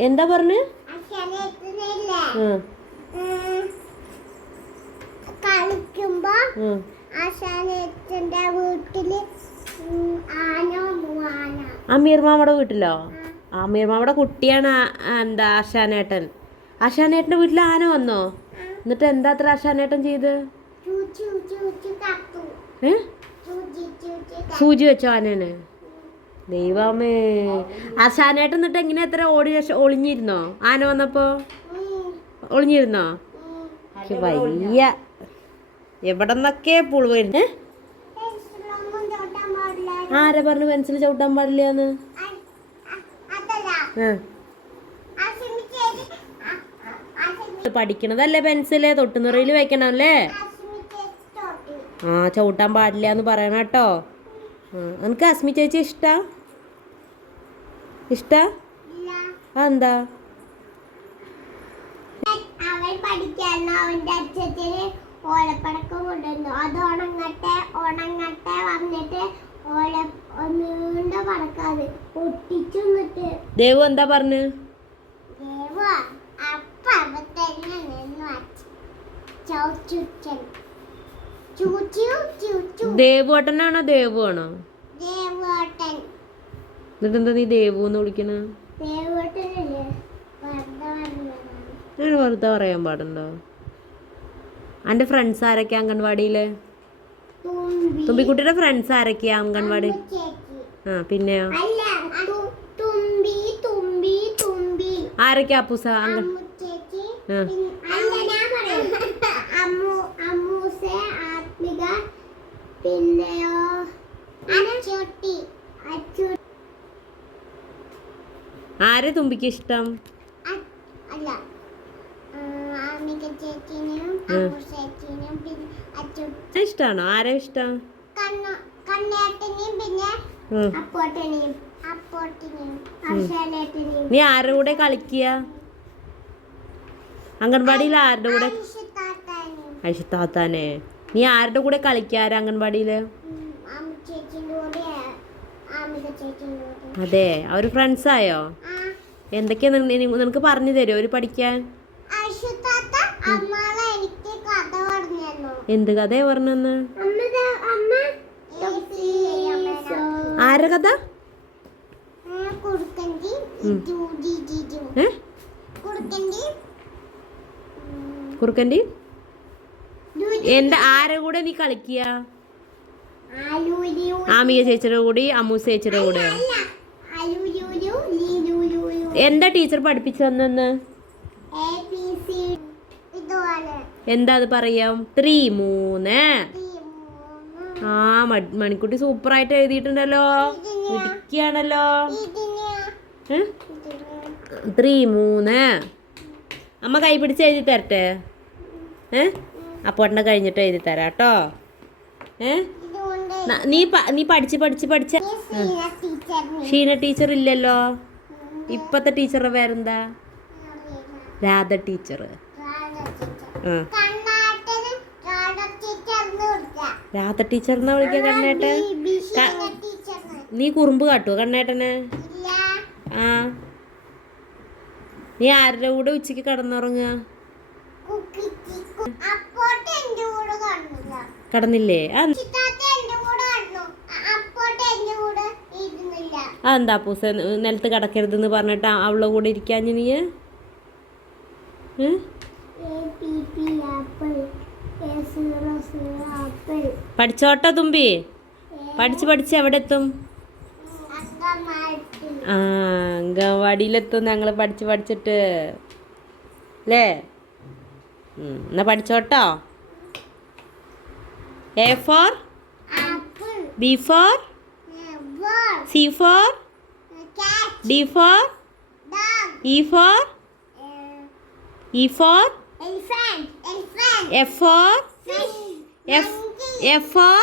എന്താ പറഞ്ഞു? കളിക്കുമ്പോ വീട്ടിൽ ഉം, ആന വന്നു ആന അമീർ മാമയുടെ വീട്ടിലോ? അമീർ മാമയുടെ കുട്ടിയാണ് എന്താ ആശാനേട്ടൻ. ആശാനേട്ടന്റെ വീട്ടിൽ ആന വന്നോ? എന്നിട്ട് എന്താ അത്ര ആശാനേട്ടൻ ചെയ്ത്? സൂചി വെച്ചോ ആനേന്? ദൈവമേ. ആശാനേട്ടൻ എന്നിട്ട് എങ്ങനെ എത്ര ഓടി ഒളിഞ്ഞിരുന്നോ? ആന വന്നപ്പോ? ഒളിഞ്ഞിരുന്നോ? വയ്യ. എവിടെന്നൊക്കെ പുളു വരുന്നേ പാടില്ല ആരെ പറഞ്ഞു പെൻസിൽ ചവിട്ടാൻ അ- ആശിമി പഠിക്കണതല്ലേ പെൻസിൽ? തൊട്ടുനിറയിൽ വെക്കണം അല്ലേ? ആ ചവിട്ടാൻ പാടില്ല എന്ന് പറയണം കേട്ടോ. എനിക്ക് അസ്മി ചേച്ചി ഇഷ്ടാ? ഇഷ്ടാ? അതെന്താ അവൻ പഠിക്കാനോ അവന്റെ അച്ഛത്തിന് ഓലപ്പടക്കം കൊണ്ടുവന്നു. അത് ഉണങ്ങട്ടെ ഉണങ്ങട്ടെ വന്നിട്ട് ഓല നീണ്ട പടക്കാത് പൊട്ടിച്ചു നിന്നിട്ട് ദേവു എന്താ പറഞ്ഞു? ദേവ അപ്പ അവ തന്നെ നിന്ന് ചൗച്ചുച്ചൻ ചൂച്ചു ചൂച്ചു ദേവു ഏട്ടനാണോ ദേവു ആണോ? എന്നിട്ട് എന്താ നീ ദേവു എന്ന് വിളിക്കണ? വെറുതെ പറയാൻ പാടുണ്ടോ? എന്റെ ഫ്രണ്ട്സ് ആരൊക്കെയാ അംഗൻവാടിയിൽ? തുമ്പി. തുമ്പിക്കുട്ടിയുടെ ഫ്രണ്ട്സ് ആരൊക്കെയാ അംഗൻവാടി? ആ പിന്നെയോ? അല്ല തു- തുമ്പി തുമ്പി തുമ്പി. ആരൊക്കെയാ അപ്പൂസ അംഗൻ അമ്മു ചേച്ചി ആ. പിൻ- അല്ല ഞാൻ പറയാം അമ്മു അമ്മൂസ ആത്മിക പിന്നെയോ അച്ചോട്ടി അച്ചു ആരെ തുമ്പിക്ക് ഇഷ്ടം? ഇഷ്ടാണോ? ആരെ ഇഷ്ടം? നീ ആരുടെ കൂടെ കളിക്കുക അംഗൻവാടിയിൽ ആരുടെ കൂടെ അഴിച്ചാത്താനെ നീ ആരുടെ കൂടെ കളിക്കാറ് അംഗൻവാടിയിൽ? ചേച്ചിന്റെ കൂടെ. അതെ. അവർ ഫ്രണ്ട്സായോ എന്തൊക്കെയാ നിന- നിന- നിനക്ക് പറഞ്ഞു തരുമോ ഒരു പഠിക്കാൻ? എന്ത് കഥ പറഞ്ഞു കഥയാ പറഞ്ഞെന്ന് ആരുടെ കഥ? കുറുക്കന്റെ. എന്റെ ആരെ കൂടെ നീ കളിക്കുക? ആമിക ചേച്ചിയുടെ കൂടി അമ്മൂസ് ചേച്ചിയുടെ കൂടെ അല്ല അലൂലു ലീലൂലു എന്താ ടീച്ചർ പഠിപ്പിച്ചു തന്നെന്ന് എന്താ അത് പറയാം? ത്രീ മൂന്ന്. ആ മണിക്കുട്ടി സൂപ്പറായിട്ട് എഴുതിയിട്ടുണ്ടല്ലോ. ഇടിക്കുകയാണല്ലോ. ത്രീ മൂന്ന്. അമ്മ കൈ പിടിച്ച് എഴുതി തരട്ടെ? ഏ? എണ്ണ കഴിഞ്ഞിട്ട് എഴുതി തരാം കേട്ടോ. ഏ? നീ നീ പഠിച്ച് പഠിച്ച് പഠിച്ച. ഷീന ടീച്ചർ ഇല്ലല്ലോ ഇപ്പത്തെ ടീച്ചറുടെ പേരെന്താ രാധ ടീച്ചർ രാധ ടീച്ചർ. എന്നാ ടീച്ചറിന് വിളിക്കുക കണ്ണേട്ടൻ. നീ കുറുമ്പ് കാട്ടുവോ കണ്ണേട്ടന്. ആ നീ ആരുടെ കൂടെ ഉച്ചയ്ക്ക് കിടന്നുറങ്ങുക. കിടന്നില്ലേ ആ ചിത്താത്ത എന്റെ കൂടെ കടന്നു. അ- അപ്പോട്ട് എന്റെ കൂടെ ഇരുന്നില്ല. അതെന്താ പൂസ നിലത്ത് കിടക്കരുതെന്ന് പറഞ്ഞിട്ട് അവളെ കൂടെ ഇരിക്കാൻ നീ പഠിച്ചോട്ടെ തുമ്പി. പഠിച്ച് പഠിച്ച് എവിടെ എത്തും. ആ അംഗൻവാടിയിലെത്തും ഞങ്ങൾ പഠിച്ച് പഠിച്ചിട്ട്. അല്ലേ എന്നാ പഠിച്ചോട്ടോ. A for. B for? Bird. C for? Cat. D for? Dog. E for? Uh, e for? Elephant. Elephant. F for? Fish. F four, F for?